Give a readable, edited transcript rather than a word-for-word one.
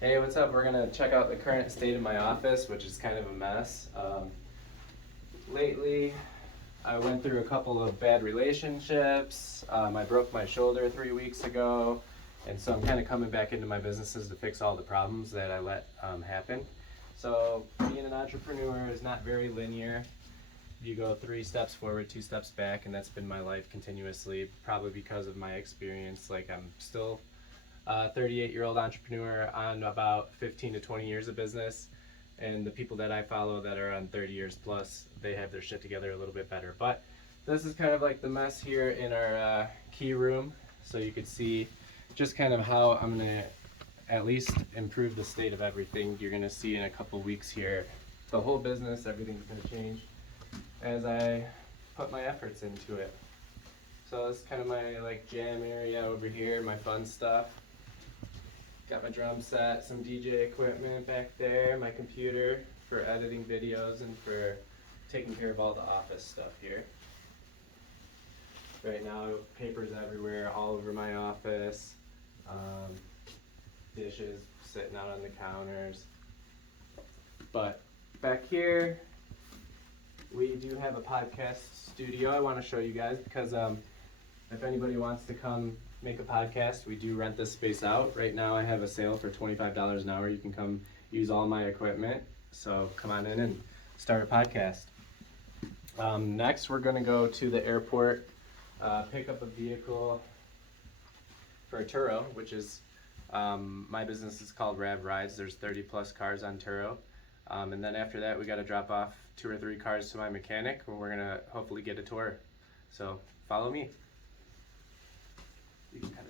Hey, what's up? We're gonna check out the current state of my office, which is kind of a mess. Lately, I went through a couple of bad relationships. I broke my shoulder 3 weeks ago, and so I'm kind of coming back into my businesses to fix all the problems that I let happen. So, being an entrepreneur is not very linear. You go 3 steps forward, 2 steps back, and that's been my life continuously, probably because of my experience. Like, I'm still a 38-year-old entrepreneur on about 15 to 20 years of business, and the people that I follow that are on 30 years plus, they have their shit together a little bit better. But this is kind of like the mess here in our key room, so you could see just kind of how I'm gonna at least improve the state of everything. You're gonna see in a couple weeks here, the whole business, everything's gonna change as I put my efforts into it. So this is kind of my like jam area over here, my fun stuff. Got my drum set, some DJ equipment back there, my computer for editing videos and for taking care of all the office stuff here. Right now, papers everywhere, all over my office. Dishes sitting out on the counters. But back here, we do have a podcast studio I want to show you guys because if anybody wants to come make a podcast, we do rent this space out. Right now I have a sale for $25 an hour. You can come use all my equipment. So come on in and start a podcast. Next we're going to go to the airport, pick up a vehicle for a Turo, which is, my business is called Rav Rides. There's 30 plus cars on Turo. And then after that we got to drop off 2 or 3 cars to my mechanic and we're going to hopefully get a tour. So follow me. You can kind of